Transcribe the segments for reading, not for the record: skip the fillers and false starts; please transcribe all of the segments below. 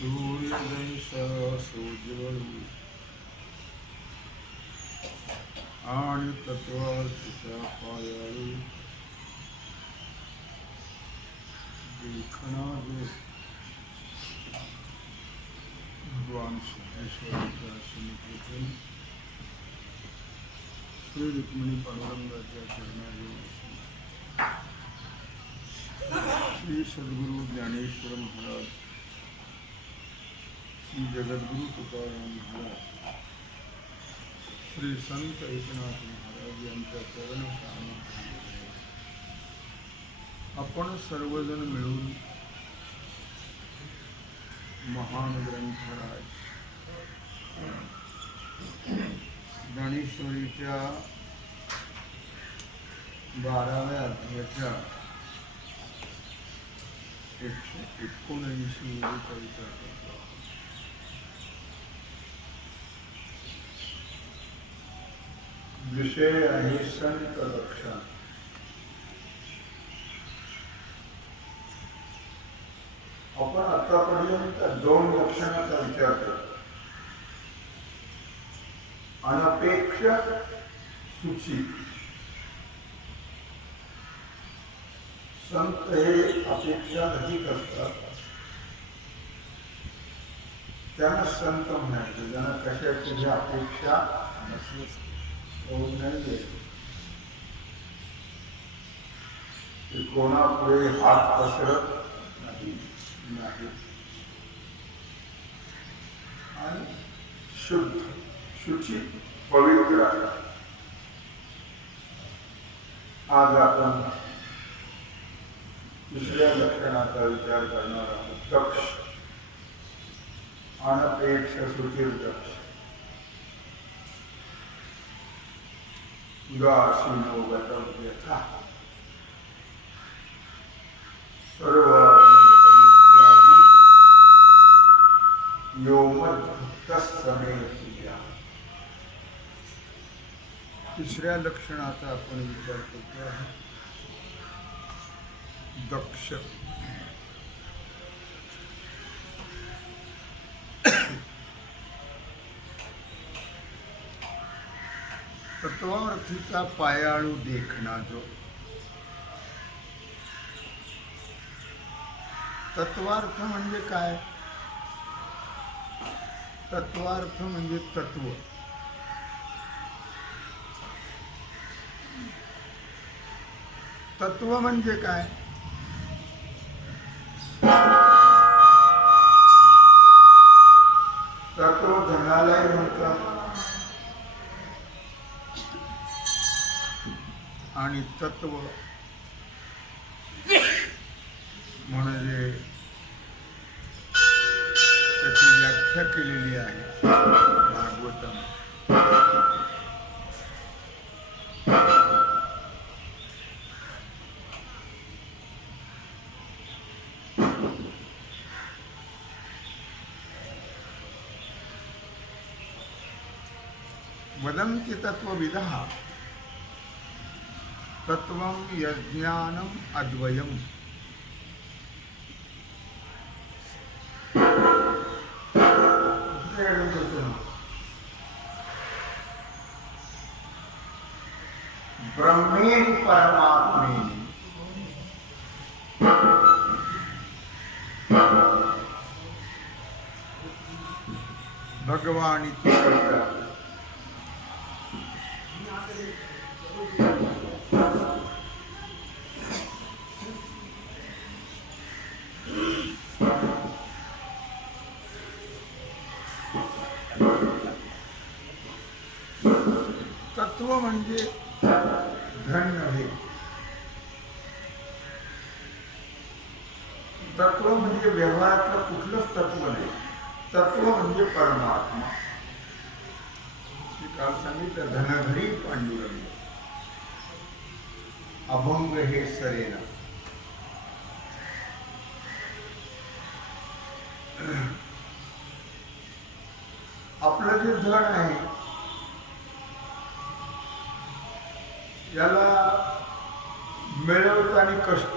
सूर्यवंशोज्ज्वल आणि तत्वार्थीचा पायाळू देखना जो भगवान सिद्धेश्वराच्या समुद्रातून श्री रुक्मिणी पांडुरंगाच्या चरणाजवळ श्री सद्गुरु ज्ञानेश्वर महाराज, श्री जगद्गुरु तुकाराम महाराज, श्री संत एकनाथ महाराज यांच्या चरण सानिध्यामध्ये आपण सर्वजण मिळून महान ग्रंथराज ज्ञानेश्वरीच्या 12व्या अध्यायाच्या 179 ओळीचा विचार करतो. विषय आहे संत लक्षण. आपण आतापर्यंत 2 लक्षणाचा विचार करतो. अनपेक्ष, सूचित. संत हे अपेक्षा रहित असतात, त्यांना संत म्हणायचं. ज्यांना कशाची अपेक्षा होऊ नये, कोणापुढे हात पसरत नाही. आणि शुद्ध, शुचित, पवित्र असतात. आज आपण दुसऱ्या लक्षणाचा विचार करणार आहोत. दक्ष, अनपेक्ष, सुचिर दक्ष. उदासीनो गतव्यथा सर्व यो मद्भक्तस्समेत्या. तिसऱ्या लक्षणाचा आपण विचार करतो आहे. दक्ष. तत्वार्थीचा पायाळू देखना जो. तत्वार्थ म्हणजे काय? तत्वार्थ म्हणजे तत्व. तत्व म्हणजे काय? तत्व धनालय म्हणतात आणि तत्व म्हणजे त्याची व्याख्या केलेली आहे भागवतम. वदन्ति तत्त्वविदः तत्त्वं यज्ञानम् अद्वयम्. ब्रह्मेणि परमात्मेनि भगवानिति कथ्यते. तत्व म्हणजे धन नव्हे. तत्व म्हणजे व्यवहारातलं कुठलंच तत्व नाही. तत्व म्हणजे परमात्मा. काल सांगितलं धनघरी पांडुरंग अभंग हे सरेना. आपलं जे धन आहे याला मिळवताना कष्ट,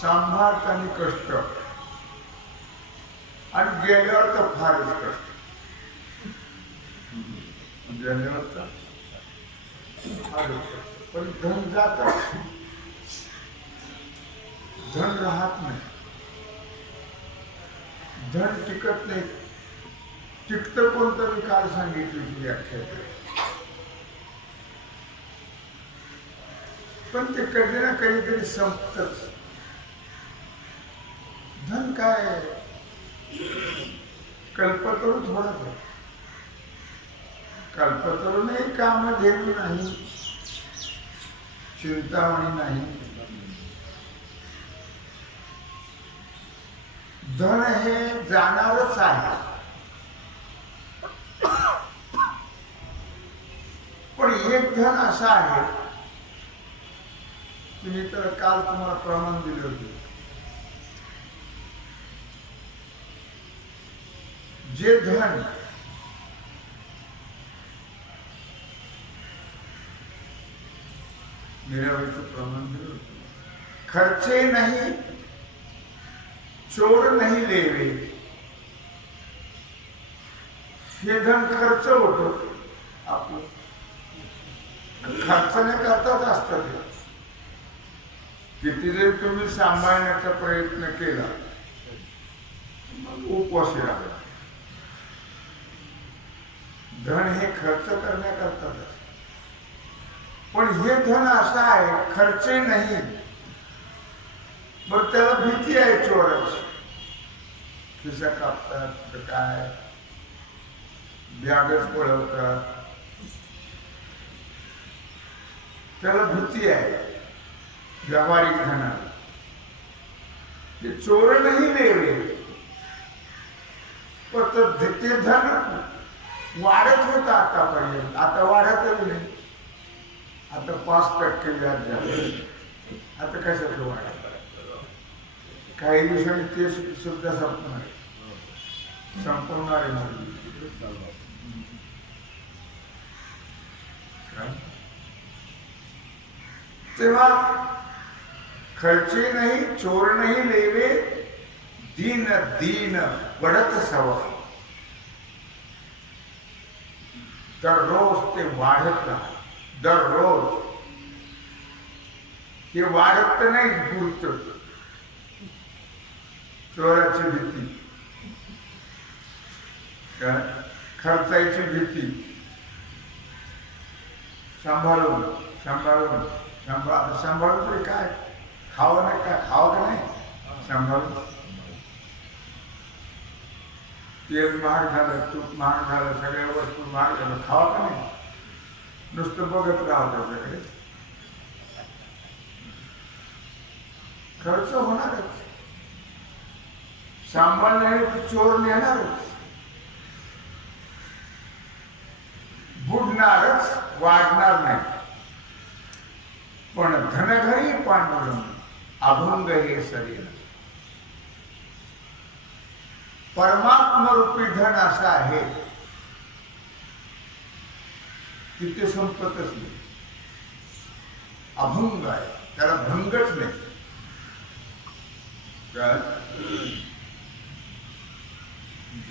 सांभाळताना कष्ट आणि गेल्यावर तर फारच कष्ट. गेल्यावर तर फारच कष्ट. पण धन जात, धन राहत नाही, धन टिकत नाही. टिकतं कोणतं मी काल सांगितली ती व्याख्या. पण ते कधी ना कधीतरी संपतच. धन काय कल्पतरू थोडंच आहे. कल्पतरू नाही, कामधेनू नाही, चिंतामणी नाही. धन हे जाणारच आहे. पण एक धन असं आहे की मी तर काल तुम्हाला प्रमाण दिले होते. जे धन मिळवायचं प्रमाण दिलं होतं. खर्चे नाही, चोर नहीं लेवे. हे धन खर्च होतो आपलं. खर्च न करताच असतं ते. किती जरी तुम्ही सांभाळण्याचा प्रयत्न केला मग उपवासी राहिला. धन हे खर्च करण्याकरताच असतं. पण हे धन असं आहे खर्चे नाही. बरं त्याला भीती आहे चोराची. खिसा कापतात काय, बॅगच पळवतात. त्याला भीती आहे व्यावहारिक धनाला. ते चोर नाही लेवे. पण ते धन वाढत होतं आतापर्यंत. आता वाढतच नाही. आता 5% व्याज झाले. आता कशाचं वाढत. काही दिवसांनी ते सुद्धा संपणार आहे. संपवणार आहे म्हणून. तेव्हा खर्चे नाही, चोर नाही लेवे, दीन दीन पडत सवा. दररोज ते वाढत राहत. दररोज हे वाढत नाही, पुरत. चोराची भीती, खर्चाची भीती. सांभाळून सांभाळून सांभाळून तरी काय खावं नाही का, खावं का नाही सांभाळून. तेल महाग झालं, तूप महाग झालं, सगळ्या वस्तू महाग झालं, खावं का नाही. नुसतं बघत राहावं त्याच्याकडे. खर्च होणारच. सांभाळणारे तर चोर नेणारच. बुडणारच, वाढणार नाही. पण धनघरी पांडुरंग अभंग हे शरीर. परमात्मरूपी धन असं आहे की ते संपतच नाही. अभंग आहे, त्याला भंगच नाही.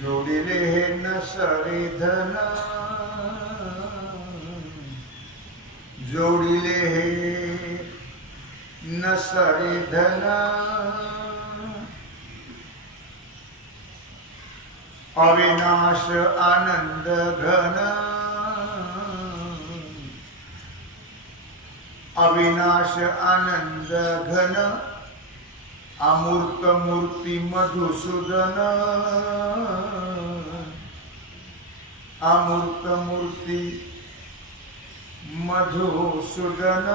जोडिले हे न सरे धन, जोडिले हे न सरे धन, अविनाश आनंद घन, अविनाश आनंद घन, अमूर्त मूर्ती मधुसूदन, अमूर्त मूर्ती मधुसूदन.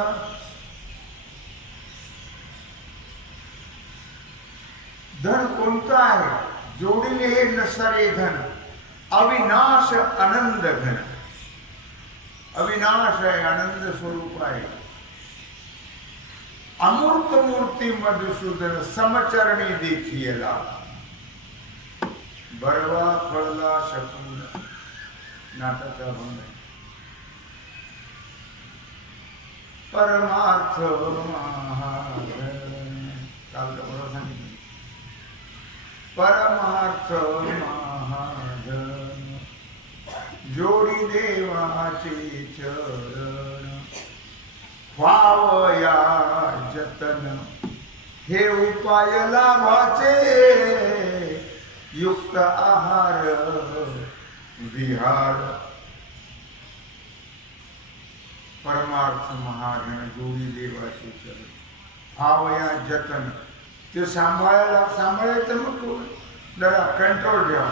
धन कोणतं आहे? जोडिले हे नसरे धन, अविनाश आनंद घन. अविनाश आहे, आनंद स्वरूप आहे. अमूर्त मूर्ती मधुसूदन, समचरणी देखियला. बरवा फळला शकून नाटाचा भंग. परमार्थ महाग काल का बरोबर सांगितलं. परमार्थ महाधन जोडी देवाचे चरण व्हावया जतन हे उपाय लाभाचे युक्त आहार विहार. परमार्थ महाधन जोडी देवाचे चरण व्हावया जतन. ते सांभाळायचं मग तो जरा कंट्रोल ठेवा.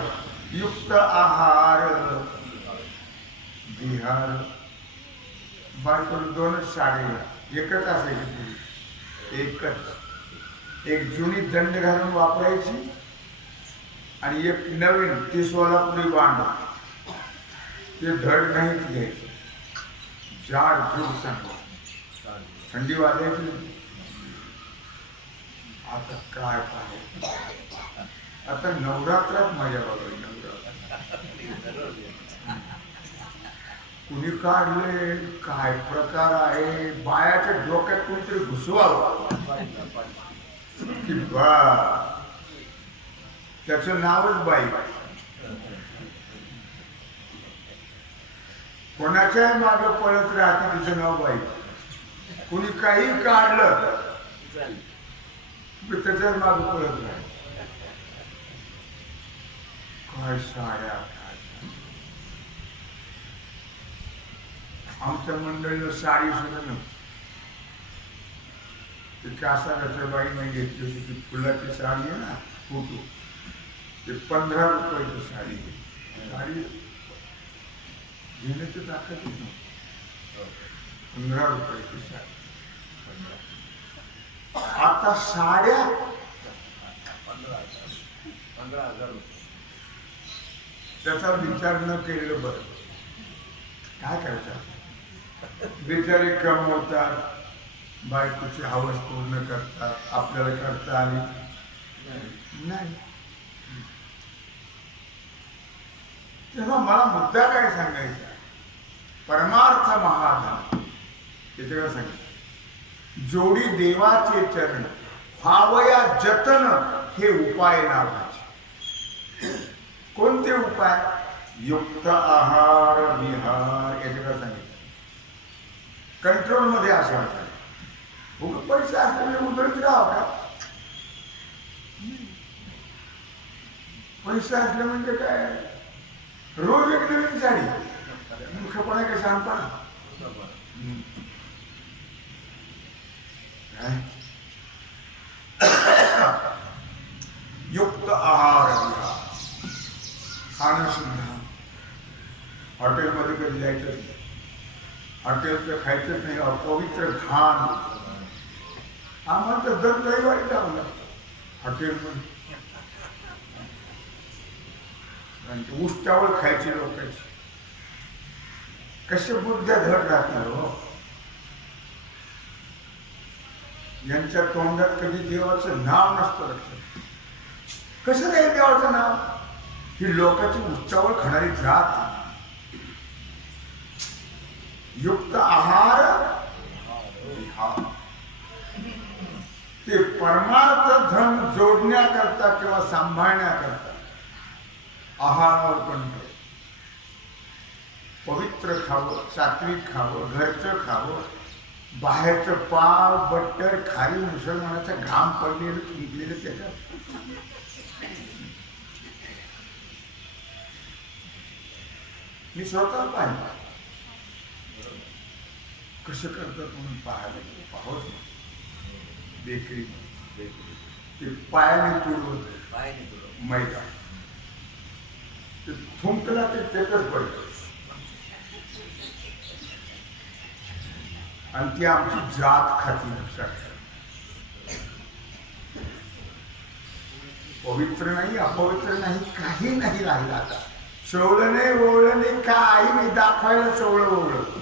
युक्त आहार विहार. बायकोला 2च साड्या एकच असायची पूर्वी. एकच. एक जुनी दंड घालून वापरायची आणि एक नवीन ती सोलापुरी बांध. ते धड नाहीच घ्यायचं. जाड जूड चांगला. थंडी वाजायची. आता काय पाहू. आता नवरात्रात मजा बघावी. कुणी काढले काय प्रकार आहे. बायाच्या डोक्यात कोणीतरी घुसवावं की बा त्याचं नावच बाई. कोणाच्याही मागे पळत राहते तिचं नाव बाई. कुणी काही काढलं त्याच्याच मागे पळत राहते. काय साड्या काय. आमच्या मंडळीला साडी सुद्धा नव्हती. ती कासाराच्या बाईने घेतली होती. ती फुलाची साडी आहे ना फोटो. ते 15 रुपयाची साडी. साडी घेण्याची ताकदच नव्हती. 15 रुपयाची साडी. आता साड्या 15,000 रुपये. त्याचा विचार न केलेलं बरं. काय करतात बिचारे कमवतात. बायकोची हवस पूर्ण करतात. आपल्याला करता आली नाही. तेव्हा मला मुद्दा काय सांगायचा. परमार्थ महाधन इथे काय सांगितलं. जोडी देवाचे चरण व्हावया जतन हे उपाय लाभाचे. कोणते उपाय. युक्त आहार विहार. याचे काय सांगितलं. कंट्रोल मध्ये असायचं. पैसे असले उधळच राहावं का. पैसे असले म्हणजे काय. रोज एक नवीन साडी. मूर्खपणा काय शहाणपणा. युक्त आहार विहार. खाणं सुद्धा हॉटेलमध्ये कधी जायचंच नाही. हॉटेलचं खायचंच नाही. अपवित्र घाण. आम्हाला तर दर रविवारी जावं लागतं हॉटेलमध्ये. आणि उष्टावळ खायची लोकांची. कसे बुद्ध्या धड राहतात हो. यांच्या तोंडात कधी देवाचं नाव नसतं लक्षात. कसं नाही देवाचं नाव. ही लोकांची उच्चावळ खाणारी जात. युक्त आहार विहार. ते परमार्थ धन जोडण्याकरता किंवा सांभाळण्याकरता आहारावर कंट्रोल. पवित्र खावं. सात्विक खावं. घरचं खावं. बाहेरचं पाव बट्टर खारी मुसलमानाचा घाम पडलेलं तुंबलेलं त्याच्यात. मी स्वतः पाहिलं कसं करतात म्हणून पाहायला गेलो. पाहूच ना बेकरी ते पायाने तुडवत मैदा. ते थुंकला ते त्यातच पडलं. आणि ती आमची जात खाती लक्षात ठेवा. पवित्र नाही अपवित्र नाही काही नाही राहिलं आता. सोवळं नाही ओवळं नाही काही नाही. दाखवायला सोवळं ओवळं.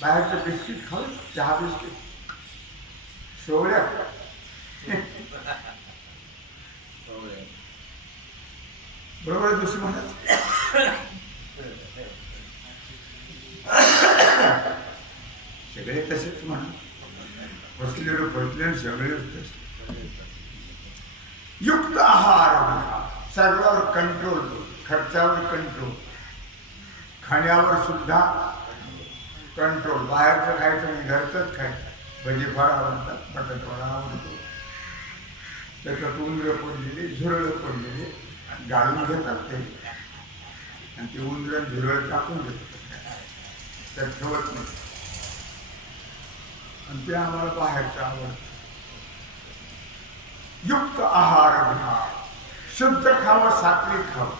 बाहेरचं बिस्किट खाऊ. चहा बिस्किट सोवळ्या. बरोबर दुश्मनच. सगळे तसेच म्हणा. फसलेलं सगळेच तसले. युक्त आहार घ्या, सगळ्यावर कंट्रोल, खर्चावर कंट्रोल, खाण्यावर सुद्धा कंट्रोल. बाहेरचं खायचं नाही, घरचंच खायचं. भजी फार आवडतात, बटाटवडा आवडतो, त्याच्यात उंदरं पडलेले, झुरळं पडलेले गाळून घेतात ते, आणि ते उंदरं झुरळ टाकून देतात, त्यात ठेवत नाही, आणि ते आम्हाला बाहेरचं आवडतं. युक्त आहार घ्या, शुद्ध खावं, सात्विक खावं,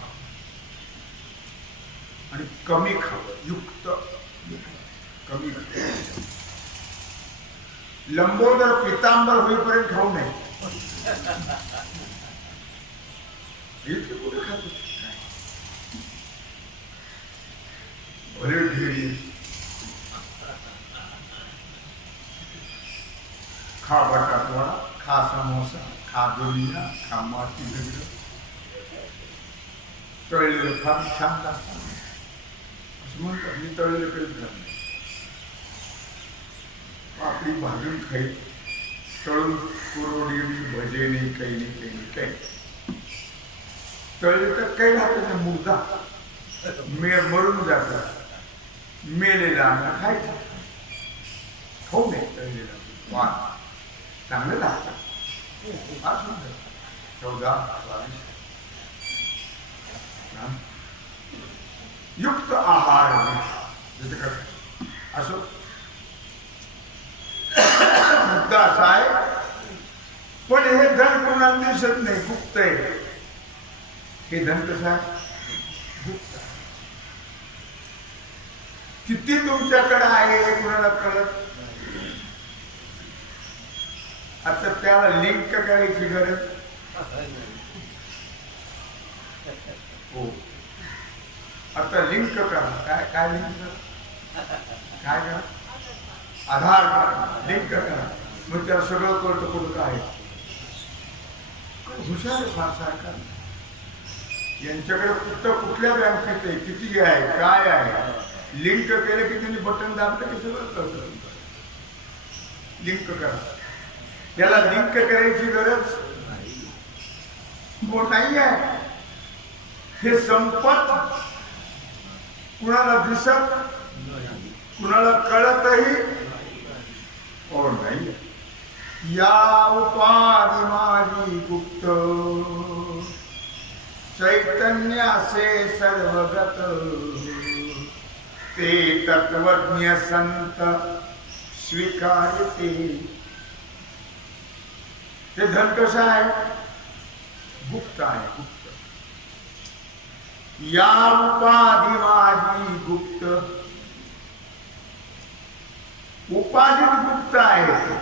आणि कमी खावं. युक्त कमी खावं. लंबोदर पितांबर होईपर्यंत खाऊ नये. इतके कुठे खात भले ढेरी. खा बटाटवडा, खा समोसा, खा दुनिया, खा माती दगड, तळलेलं फार छान लागतं असं म्हणतात. मी तळलेलं कधीच खात नाही. पापडी भाजून खाईल, तळून कुरवडी, भजे नाही, काही नाही, काही नाही, काही तळले तर काही राहतं ना, मुर्दा मरून जातात. मेलेला अन्न खायचं, खाऊ नये तळलेला. वाद चांगलं लागतं, फार सुंदर, चौदा स्वादिष्ट. युक्त आहार असो. मुद्दा असा आहे, पण हे धन कोणाला दिसत नाही, गुप्त आहे. हे धन कसं आहे? गुप्त. किती तुमच्याकडे आहे हे कोणाला कळत. आता त्याला लिंक करायची गरज. हो, आता लिंक करा. काय काय लिंक करा? काय करा? आधार करा, लिंक करा, मग त्याला सगळं कळतं कुठं काय. हुशार आहे फार सरकार. यांच्याकडे कुठं कुठल्या बँकेत आहे, किती आहे, काय आहे, लिंक केलं की त्यांनी बटन दाबलं की सगळं कळतं. लिंक करा. त्याला लिंक करायची गरज नाही आहे. हे संपत कुणाला दिसत, कुणाला कळतही हो नाही. या उपाधी माझी गुप्त, चैतन्यासे सर्वगत, ते तत्वज्ञ संत स्वीकारते. ते धन कसं आहे? गुप्त आहे, गुप्त. या उपाधी माझी गुप्त, उपाधीत गुप्त आहे.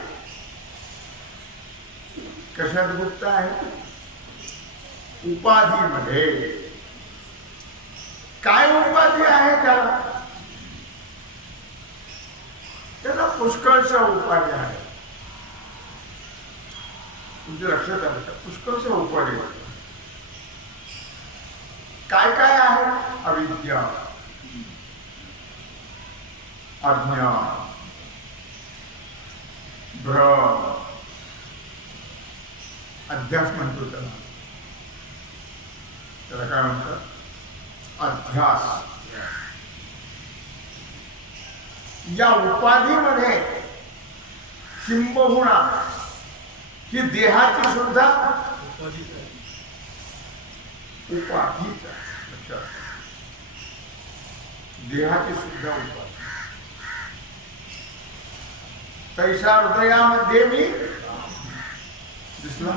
कशात गुप्त आहे? उपाधीमध्ये. काय उपाधी आहे त्याला? त्याला पुष्कळशा उपाधी आहे. तुमच्या लक्षात आलं का? पुष्कळशा उपाधी. काय काय आहे? अविद्या, अज्ञान, भ्रम, अध्यास म्हणतो त्याला. त्याला काय म्हणतात? अध्यास. या उपाधीमध्ये किंबहुना ही देहाची सुद्धा उपाधीच आहे. देहाची सुद्धा उपाधी. तैसा हृदयामध्ये मी दिसला,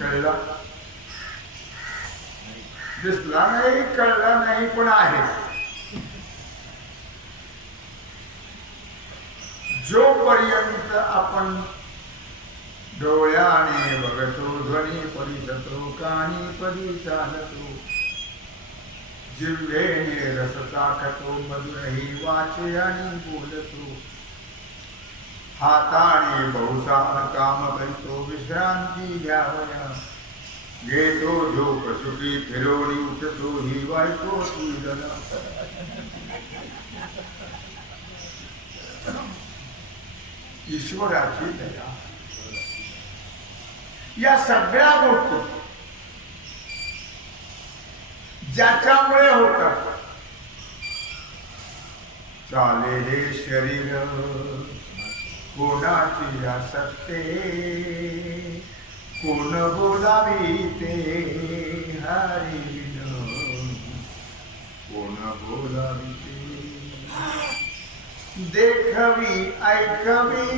कळला, दिसला नाही, कळला नाही, पण आहे. जोपर्यंत आपण डोळ्याने बघतो, ध्वनी परिसतो, कानी पदी चालतो, जिव्हेने रस चाखतो, मधुरही वाचे आणि बोलतो, हाताने बहुसार काम करतो, विश्रांती घ्यावया, घेतो झोप सुखी, फिरोनी उठतो, ही वाईतो सुईदला. ईश्वराची दया. या सगळ्या गोष्टी ज्याच्यामुळे होतात. चाले हे शरीर कोणाची आसक्ते, कोण बोलावी ते हरिण, कोण बोलावी ते. देखवी ऐकवी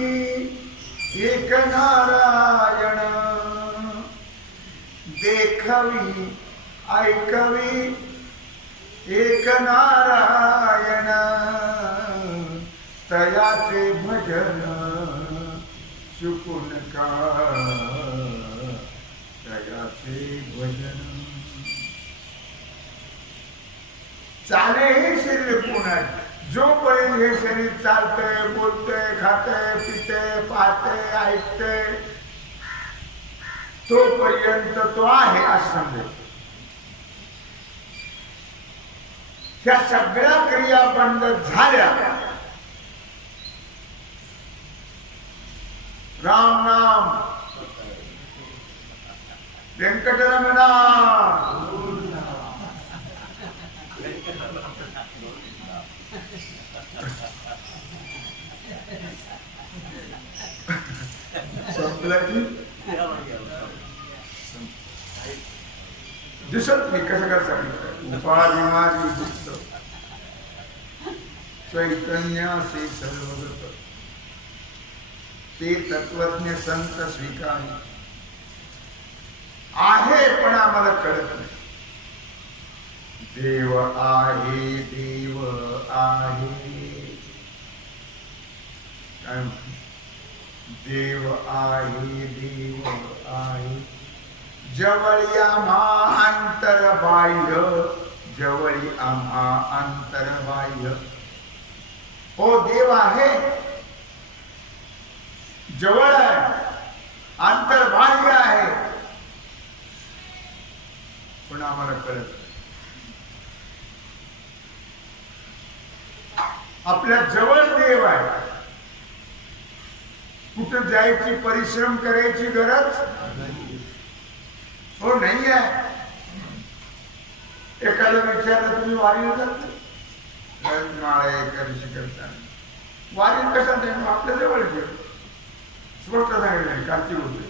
एक नारायण, देखवी ऐकवी एक नारायण, तयाचे भजन चुकून का, तयाचे भजन. चाले हे शरीर कोणाचे. जोपर्यंत हे शरीर चालतंय, बोलतंय, खातंय, पितंय, पाहतंय, ऐकतंय, तोपर्यंत तो आहे असं समजायचं. ह्या सगळ्या क्रिया बंद झाल्या, राम नाम व्यंकटरमणा, संपलं की दिसत नाही. कसं कसं सांगितलं. उपाधी माझी गुप्त चैतन्यासे सर्वगत, ते तत्वज्ञ संत स्वीकार आहे पण आम्हाला कळत नाही. देव आहे, देव आहे, देव आहे, देव आहे. जवळी आम्हा अंतरबाह्य, जवळी आम्हा अंतरबाह्य. हो देव आहे, जवळ आहे, अंतर्बाह्य आहे, पण आम्हाला कळत नाही. आपल्या जवळ देव आहे, कुठं जायची परिश्रम करायची गरज हो नाही आहे. एखादा विचारलं तुम्ही वारीला जात नाळे एकादशी करता, वारी कसा जाईल. आपल्या जवळ घेऊ स्पष्ट सांगितलं नाही. कार्तिक होते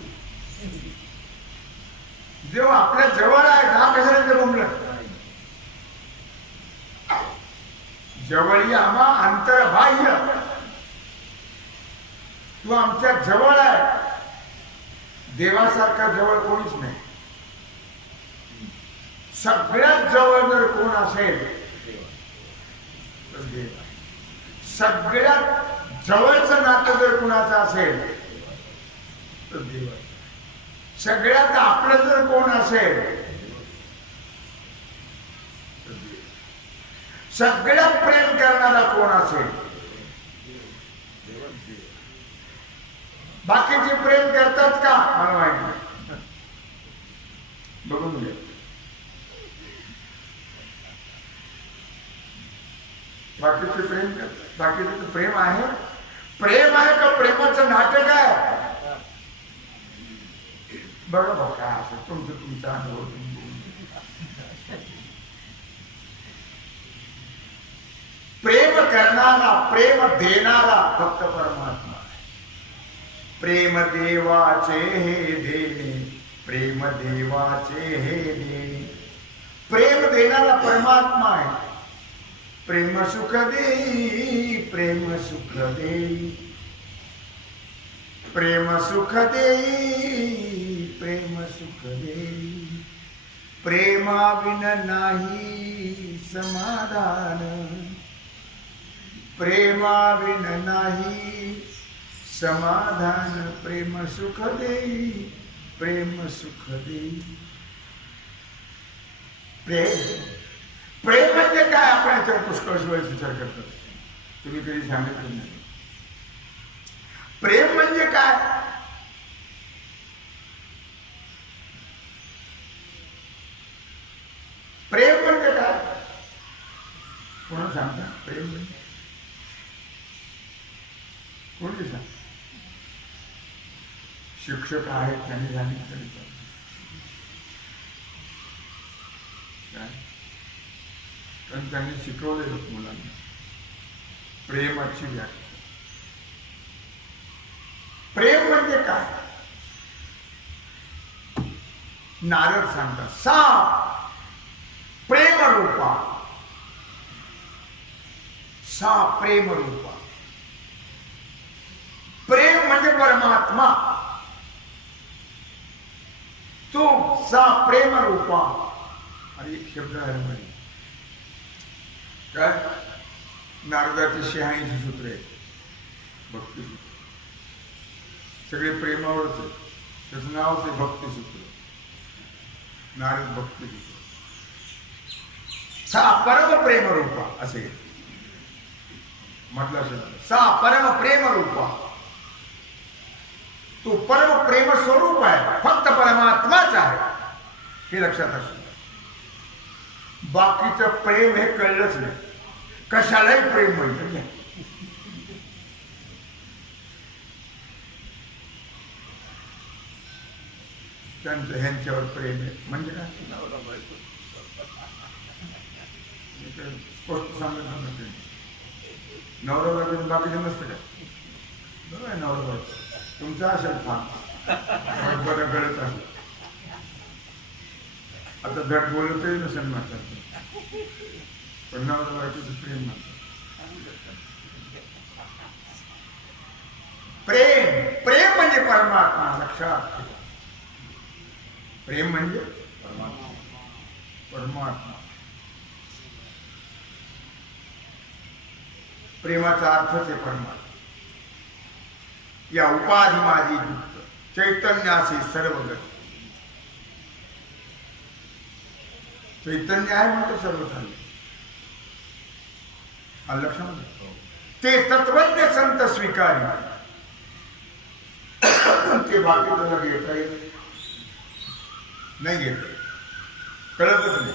जेव्हा आपल्या जवळ आहे का कशाला ते बोंबलं. जवळी आम्हा अंतर्बाह्य, तू आमच्या जवळ आहे. देवासारखा जवळ कोणीच नाही. सगळ्यात जवळ जर कोण असेल तर देव. सगळ्यात जवळचं नातं जर कुणाचं असेल तर देव. सगळ्यात आपलं जर कोण असेल तर देव. सगळ्यात प्रेम करणारा कोण असेल, बाकीचे प्रेम करतात का मला माहित नाही. बघून घ्या. बाकीचे प्रेम करतात. बाकीचे प्रेम आहे. प्रेम आहे का प्रेमाचं नाटक आहे. बघा भाऊ काय असं तुमचा अनुभव. प्रेम करणारा, प्रेम देणारा फक्त परमात्मा. प्रेम देवाचे हे देणे, प्रेम देवाचे हे देणे. प्रेम देणारा परमात्मा आहे. प्रेम सुख देई, प्रेम सुख देई, प्रेम सुख देई, प्रेम सुख देई. प्रेमाविन नाही समाधान, प्रेमाविन नाही समाधान. प्रेम सुख देई, प्रेम सुख देई. प्रेम प्रेम म्हणजे काय आपण याच्यावर पुष्कळ वेळेस विचार करतो. तुम्ही कधी सांगितलं नाही. प्रेम म्हणजे काय. प्रेम म्हणजे काय कोण सांगता. प्रेम म्हणजे कोणी सांग. शिक्षक आहेत त्यांनी सांगितलं तरी चालतं. काय कारण त्यांनी शिकवलेलं मुलांना प्रेमाची व्याख्या. प्रेम म्हणजे काय? नारद सांगतात सा प्रेम रूपा, सा प्रेम रूपा. प्रेम म्हणजे परमात्मा, तो सा प्रेम रूपा. आणि एक शब्द आहे म्हणे काय नारदाची 86 सूत्र आहेत, भक्ती सूत्र. सगळे प्रेमावरच आहे. त्याचं नावच आहे भक्ती सूत्र. नारद भक्ती सूत्र. सा परम प्रेम रूपा असे म्हटलं शब्द. सा परम प्रेम रूपा, तो परम प्रेम स्वरूप आहे, फक्त परमात्माच आहे हे लक्षात असू. बाकीचं प्रेम हे कळलंच नाही. कशालाही प्रेम म्हणतो. त्यांचं ह्यांच्यावर प्रेम आहे म्हणजे काय स्पष्ट सांगत. नवरा बायको बाकीचं नसतं काय. बरोबर आहे. नवरा बायको तुमचा असेल फार बरं कळत असेल. आता धड बोलतही नसेल म्हणतात, पण नवरा बायकोचं प्रेम म्हणतात. प्रेम प्रेम म्हणजे परमात्मा. लक्षात ठेवा. प्रेम म्हणजे परमात्मा. परमात्मा. प्रेमाचा अर्थच आहे परमात्मा. या उपाधी माझी गुप्त चैतन्यासी सर्व गती. चैतन्य आहे म्हणतो सर्व झाले. लक्षात ते तत्वज्ञ संत स्वीकारी. ते बाकी तुला घेता येत नाही, घेत कळतच नाही.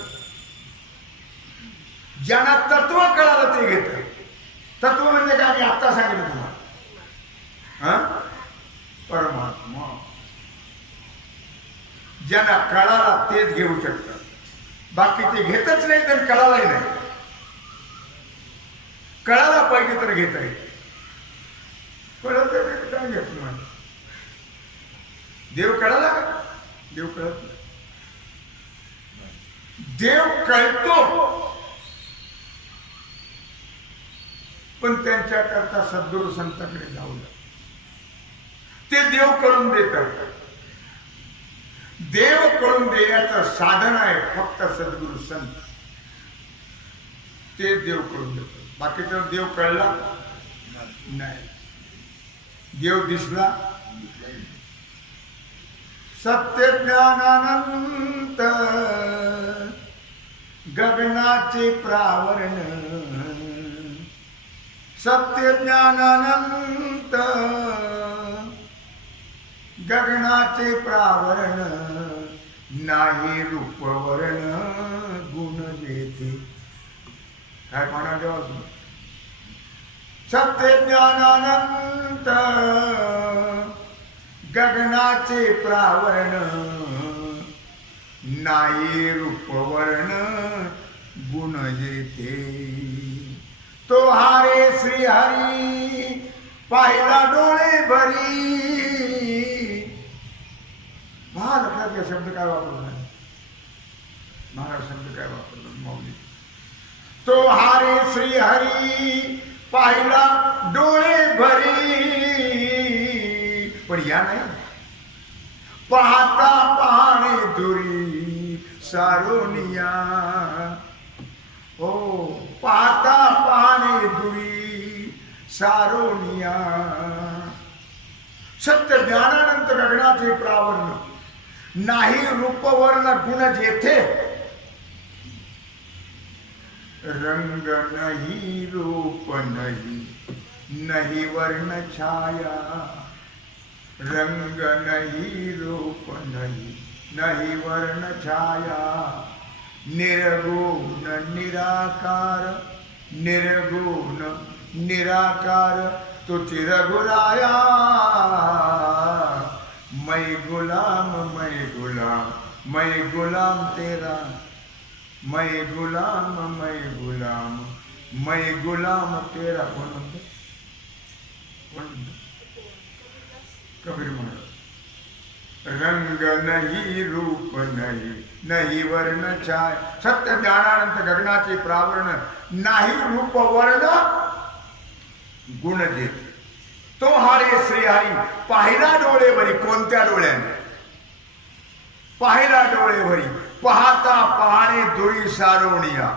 ज्यांना तत्व कळालं ते घेत. तत्व म्हणजे काय? मी आत्ता सांगितलं तुम्हाला. परमात्मा. ज्यांना कळाला तेच घेऊ शकतात. बाकी ते घेतच नाही तर कळालाही नाही. कळायला पाहिजे तर घेता येते. कळत काय घेत नाही. देव कळाला का? देव कळत नाही. देव कळतो, पण त्यांच्याकरता सद्गुरू संतांकडे जाऊ लागतं. ते देव कळून देतात. देव कळून देण्याचं साधन आहे फक्त सद्गुरू संत. ते देव कळून देतात. बाकीचं देव कळला नाही. देव दिसला. सत्य ज्ञानानंत गगनाचे प्रावरण. सत्य ज्ञानानंत गगनाचे प्रावरण. नाही रूपवर्ण गुण जेथे. काय म्हणा देवा तुम्ही. सत्य ज्ञानानंत गगनाचे प्रावरण. नाही रूपवर्ण गुण जेथे. तो हारे श्री हरी पाहिला डोळे भरी. लक्षात या शब्द काय वापरला महाराज. शब्द काय वापरला मौली. तो हारे श्री हरी पाहिला डोळे भरी. पण या नाही. पाहता पाहणे दुरी सारोनिया. हो पाहता पाहणे दुरी सारोनिया. सत्य ज्ञानानंत गगनाचे प्रावरण. नाही रूपवर्ण गुण जेथे. रंग नहीं रूप नहीं, नहीं वर्ण छाया. रंग नहीं रूप नहीं, नहीं वर्ण छाया. निर्गुण निराकार, निर्गुण निराकार. तुझी रघुराया मैं गुलाम तेरा, मैं गुलाम तेरा. कोण म्हणतो? कबीर महाराज. रंग नहीं रूप नहीं वर्ण छाय. सत्य ज्ञानानंत गगनाचे प्रावरण, नाही रूप वर्ण गुण देते. तो हरे श्रीहरी पाहिला डोळेभरी. कोणत्या डोळ्याने? पाहिला डोळेभरी. पाहता पाहणे दुरी सारोणिया.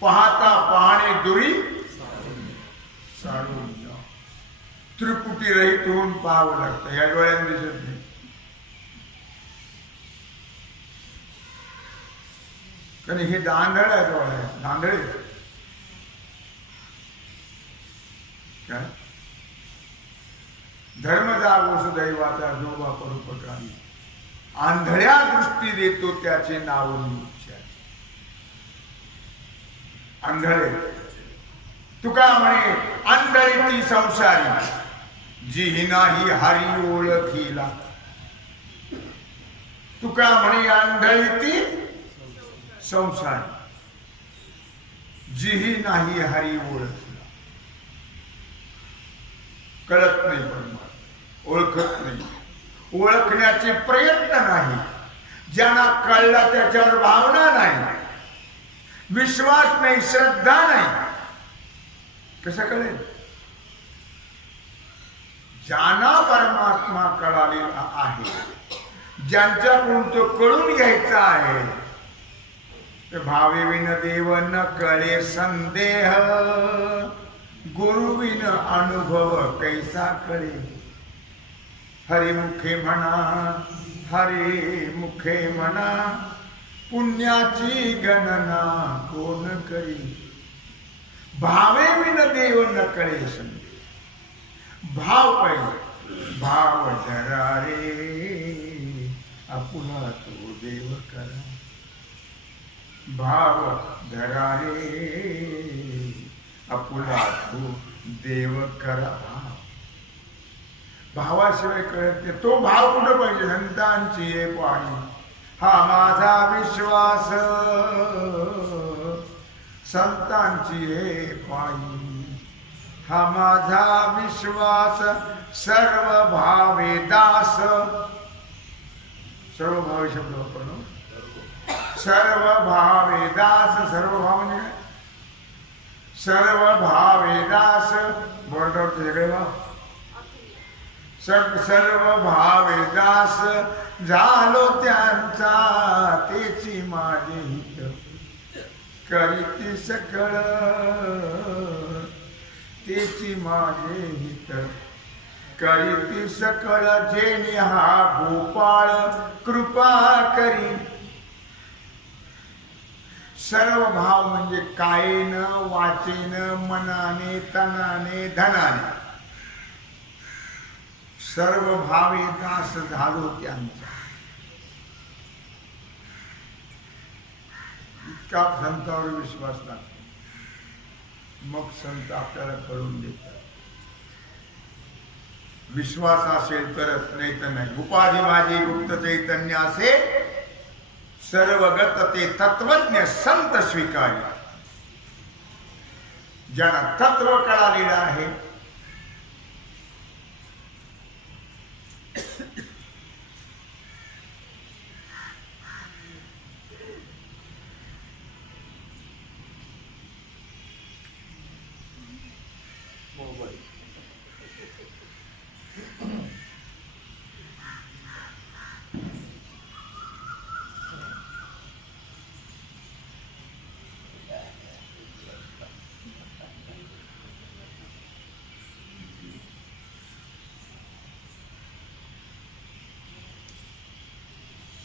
पाहता पाहणे दुरी सारोणिया. त्रिपुटी रहित होऊन पाहावं लागतं. या डोळ्याने दिसत नाही. कारण हे दांधळ्या डोळ्या आहेत. दांधळे काय? धर्म जागो सुदैवाचा जोबा परोपकारी. आंधळ्या दृष्टी देतो त्याचे नाव निश्चय. आंधळे. तुका म्हणे आंधळी ती संसारी, जी नाही हरी ओळखीला. तुका म्हणे आंधळी ती संसारी, जी नाही हरी ओळखीला. कळत नाही परमात्मा, ओळखत नाही, ओळखण्याचे प्रयत्न नाही. ज्यांना कळला त्याच्यावर भावना नाही, विश्वास नाही, श्रद्धा नाही, कसं कळेल? ज्यांना परमात्मा कळालेला आहे, ज्यांच्याकडून तो कळून घ्यायचा आहे, ते भावेविन देव न कळे संदेह, गुरुविन अनुभव कैसा कळे. हरे मुखे म्हणा, हरे मुखे म्हणा, पुण्याची गणना कोण करी. भावेविन देव न कळे संदेह. भाव पाहिजे. भाव धरा रे आपुला तो देव करा. भाव धरा रे आपुला तो देव करा. भावाशिवाय कळत नाही. तो भाव कुठं पाहिजे? संतांची ये पाणी. हा माझा विश्वास, संतांची ये पाणी. हा माझा विश्वास, सर्व भावे दास. सर्व भावे शब्द वापरलो. सर्व भावे दास. सर्व भाव म्हणजे काय? सर्व भावे दास. बोर्डावरचे सगळे भाव. सर्व भावे दास झालो त्यांचा, तेची माझे हित करीती सकळ, तेची माझे हित करीती सकळ. जेणे हा गोपाळ कृपा करी. सर्व भाव म्हणजे कायेन, वाचेन, मनाने, तनाने, धनाने. सर्व भावे दास झालो त्यांचा. इतका संतावर विश्वास लागतो, मग संत आपल्याला कळून देतात. विश्वास असेल तरच, नाही तर नाही. उपाधी माझी गुप्त चैतन्य असे, सर्वगत ते तत्वज्ञ संत स्वीकारी. ज्यांना तत्व कळालेलं आहे,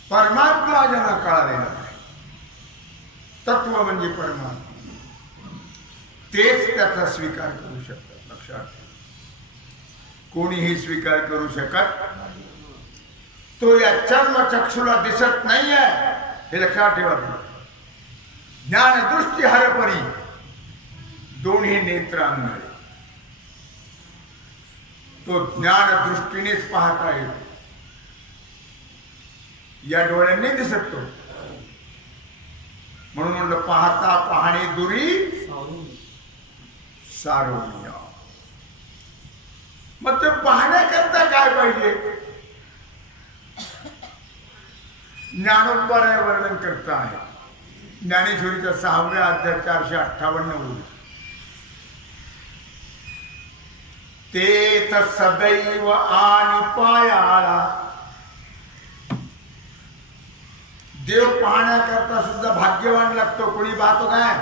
परमात्मा ज्यांना कळालेला आहे, तत्व म्हणजे परमात्मा, तेच त्याचा स्वीकार करू शकतात. लक्षात, कोणीही स्वीकार करू शकत. तो या चर्मचक्षुला दिसत नाहीये, हे लक्षात ठेवा. ज्ञान दृष्टी हरपरी, दोन्ही नेत्रांमुळे तो ज्ञान दृष्टीनेच पाहता येतो. या डोळ्यांनी दिसत तो. म्हणून म्हणलं पाहता पाहणे दुरी सारोनिया. मग ते पाहण्याकरता काय पाहिजे? ज्ञानोबराय वर्णन करता आहे. ज्ञानेश्वरीच्या 6व्या अध्याय 458 ओळी. ते सदैव आणि पायाळा. देव पाहण्याकरता सुद्धा भाग्यवान लागतो. कोणी पाहतो काय?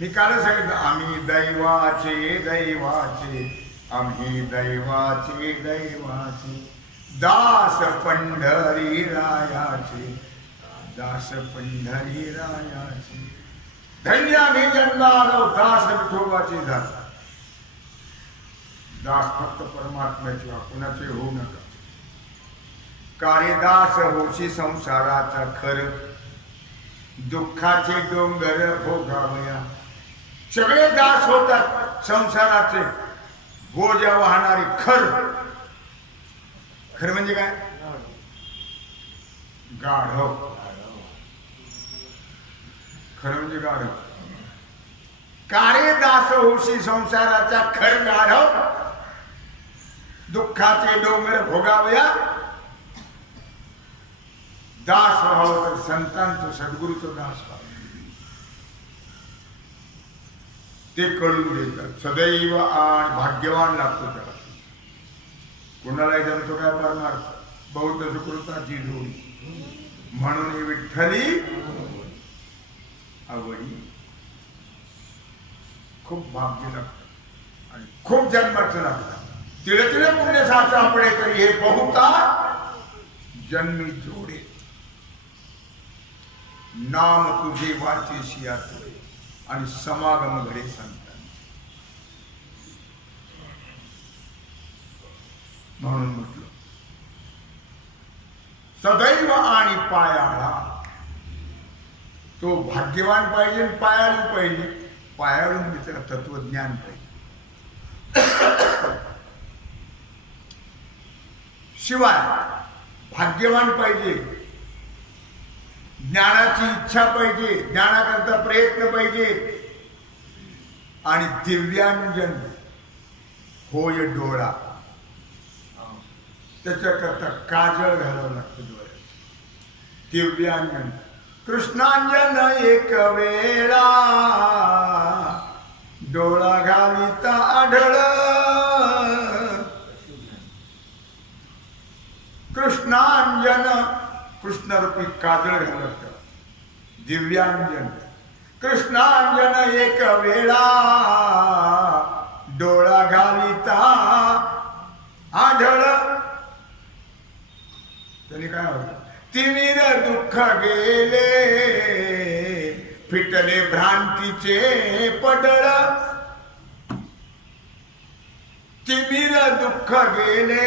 मी काल सांगितलं, आम्ही दैवाचे दैवाचे, आम्ही दैवाचे दैवाचे, दास पंढरी रायाचे, दास पंढरी रायाचे. धन्य आम्ही जन्मालो दास विठोबाचे झाला. दास फक्त परमात्म्याचे, कुणाचे होऊ नका. कार्यदास होशी संसाराचा खर, दुःखाचे डोंगर भोगावया. सगळे दास होतात संसाराचे, बोजा वाहणारे. खर म्हणजे काय? गाढव. खरं म्हणजे गाढव. कार्यदास होशी संसाराचा खर गाढव, दुःखाचे डोंगर भोगावया. दास व्हावं तर संतांचं, सद्गुरूचं दास व्हावं. ते कळून देतात. सदैव आणि भाग्यवान लागतो त्याला. कोणालाही जमतो काय परमार्थ? बहुत सुकृताची जोडी. म्हणून विठ्ठली आवडी. खूप भाग्य लागतं आणि खूप जन्माचं लागतं. तिळे तिळे पुण्य सापडे तरी हे बहुता जन्मी जोडे. नाम तुझे वाचेशी आतुरे आणि समागम घडे संतांनी. म्हणून म्हटलं सदैव आणि पायाळा. तो भाग्यवान पाहिजे, पायाळू पाहिजे. पायाळून मित्र तत्वज्ञान पाहिजे. शिवाय भाग्यवान पाहिजे, ज्ञानाची इच्छा पाहिजे, ज्ञानाकरता प्रयत्न पाहिजे. आणि दिव्यांजन होय डोळा. त्याच्याकरता काजळ घालावं लागतं डोळ्यात. दिव्यांजन कृष्णांजन एक वेळा, डोळा घालिता आढळ. कृष्णांजन, कृष्णरूपी काजळ घालावं लागतं. दिव्यांजन कृष्णांजन एक वेळा, डोळा घालिता आढळ. त्याने काय होतं? तिमिर दुःख गेले, फिटले भ्रांतीचे पडळ. तिमिर दुःख गेले,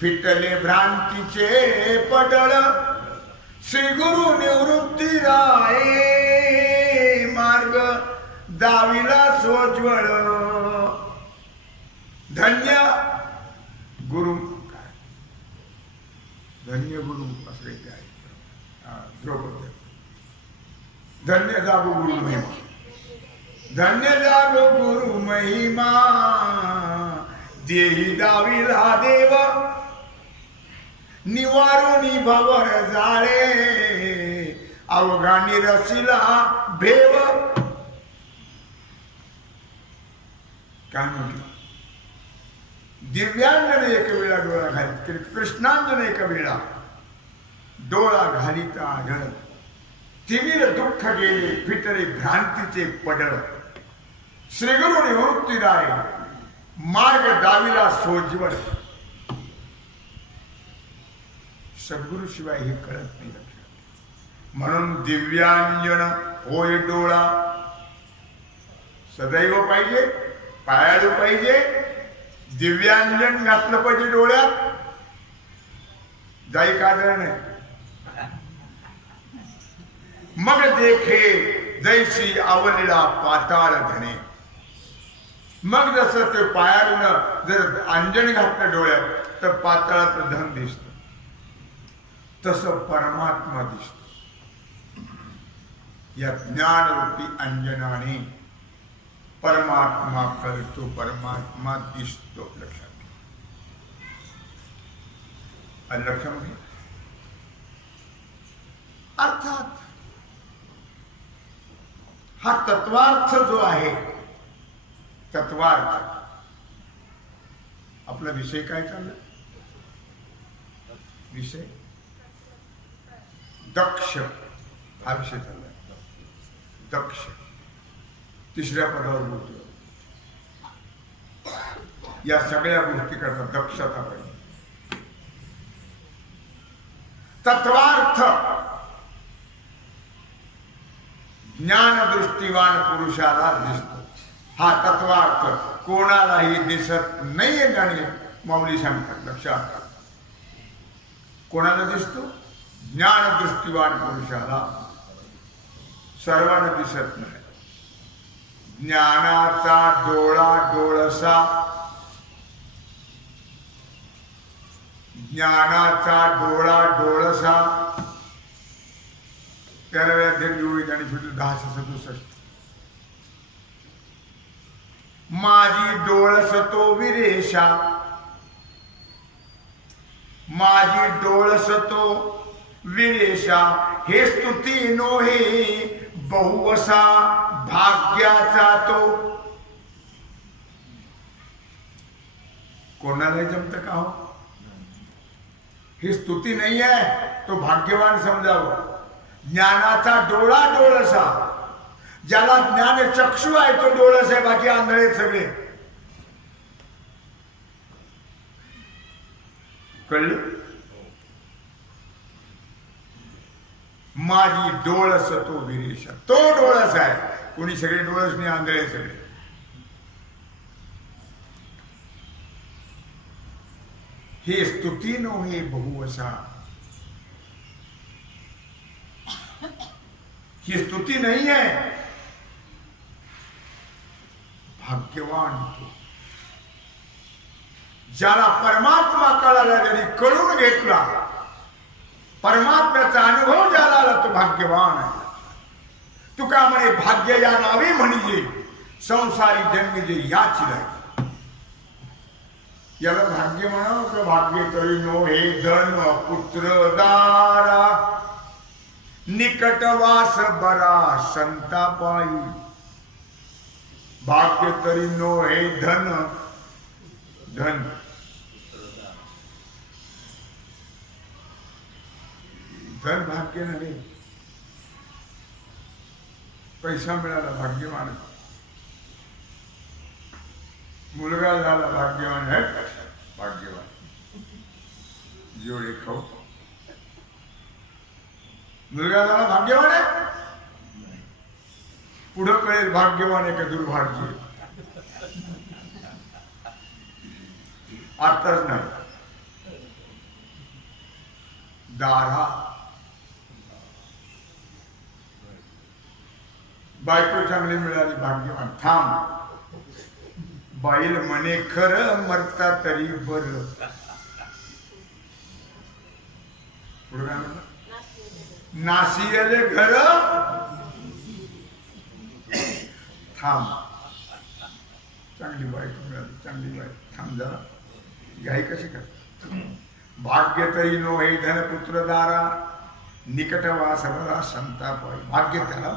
फिटले भ्रांतीचे पडळ. श्री गुरु निवृत्ती राये, मार्ग दाविला सोज्वळ. धन्य गुरु, धन्य गुरु असले काय द्रौपदी. धन्य जागो गुरु महिमा, धन्य जागो गुरु महिमा. देही दाविला देव, निवारुनी भवर जाळे. अवघानी रसिला भेव. काय म्हटलं? दिव्यांजन एक वेळा डोळा घालित, कृष्णांजन एक वेळा डोळा घालिता आढळ. तिमिर दुःख गेले, फिटले भ्रांतीचे पडळ. श्रीगुरु निवृत्ती राय, मार्ग दाविला सोज्वळ. सद्गुरु शिवाय हे कळत नाही लक्षात. म्हणून दिव्यांजन होय डोळा. सदैव पाहिजे, पायाळू पाहिजे, दिव्यांजन घातलं पाहिजे डोळ्यात. जाई काजळ नाही. मग देखे जैसी आवलेला पाताळ धने. मग जसं ते पायानं जर अंजन घातलं डोळ्यात तर पाताळात धन दिसत, तसं परमात्मा दिसतो. या ज्ञानरूपी अंजनाने परमात्मा कळतो, परमात्मा दिसतो. लक्षात लक्षामध्ये अर्थात हा तत्वार्थ जो आहे, तत्वार्थ आपला विषय काय चालला? विषय दक्ष हा विषय चालला. दक्ष तिसऱ्या पदावर बोलतो. या सगळ्या गोष्टी करता दक्षता पाहिजे. तत्वार्थ ज्ञानदृष्टीवान पुरुषाला दिसतो. हा तत्वार्थ कोणालाही दिसत नाहीये. गाणी माऊली सांगतात, लक्षात. कोणाला दिसतो? ज्ञानदृष्टीवान पुरुषाला. सर्वांना दिसत नाही. ज्ञानाचा डोळा डोळसा, ज्ञानाचा डोळा डोळसा. 13व्या अध्याय आणि 10:67. माझी डोळस तो विरेशा, माझी डोळस तो विरेशा. हे स्तुती नोहे बहुवसा, भाग्याचा तो. कोणाला जमत का हो? ही स्तुती नाही आहे, तो भाग्यवान समजावं. ज्ञानाचा डोळा डोळसा, ज्याला ज्ञान चक्षु आहे तो डोळस आहे, बाकी आंधळे सगळे. कळलं? माझी डोळस तो विरेशा, तो डोळस आहे. कोणी सगळे डोळस नाही, आंधळे सगळे. हे स्तुती नो हे बहुवसा. ही स्तुती नाही आहे. भाग्यवान तो, ज्याला परमात्मा कळाला, ज्याने कळून घेतला, परमात्म्याचा अनुभव ज्याला आला, तो भाग्यवान आहे. तुका म्हणे भाग्य या नावे म्हणजे संसारी जन्मी जे याची लागे. याला भाग्य म्हणावं का? भाग्य तरी नो हे धन पुत्र दारा, निकटवास बरा संतापाई. भाग्य तरी नो हे धन, धन धन भाग्य नव्हे. पैसा मिळाला भाग्यवान, मुलगा झाला भाग्यवान, है भाग्यवान. जेवढे खाऊ मुलगा झाला भाग्यवान आहे. पुढं कळेल भाग्यवान आहे का दुर्भाग्य. आताच नाही. दारा बायको चांगली मिळाली भाग्यवान. थांब, बाईल म्हणे खरं मरता तरी बर. नाशियले घर. थांब, चांगली बायको मिळाली, चांगली बायको. थांब जरा, घाई कशी कर. भाग्य तरी नो हे धनपुत्र दारा, निकटवास बरा संतापाई. भाग्य त्याला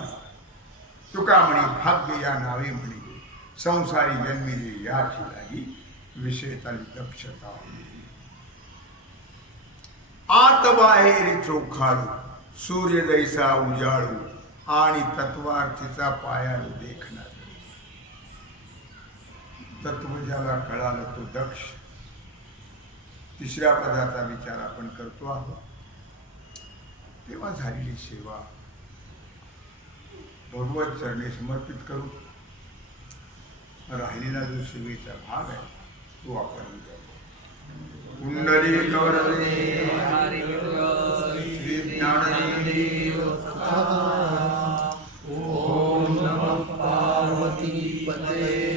तुका म्हणे भाग्य या नावे म्हणे संसारी जन्मिले याची लागी. विषयताली दक्षता. आत बाहेर चोखाळू, सूर्य जैसा उजाळू, आणि तत्वार्थीचा पायाळू देखणार. तत्व ज्याला कळालं तो दक्ष. तिसऱ्या पदाचा विचार आपण करतो आहोत. तेव्हा झालेली सेवा भगवत चरणी समर्पित करू. राहिलेला जो सेवेचा भाग आहे तो आपण कुंडली गौरवे श्री ज्ञानदेव. ओम नमः पार्वती पते.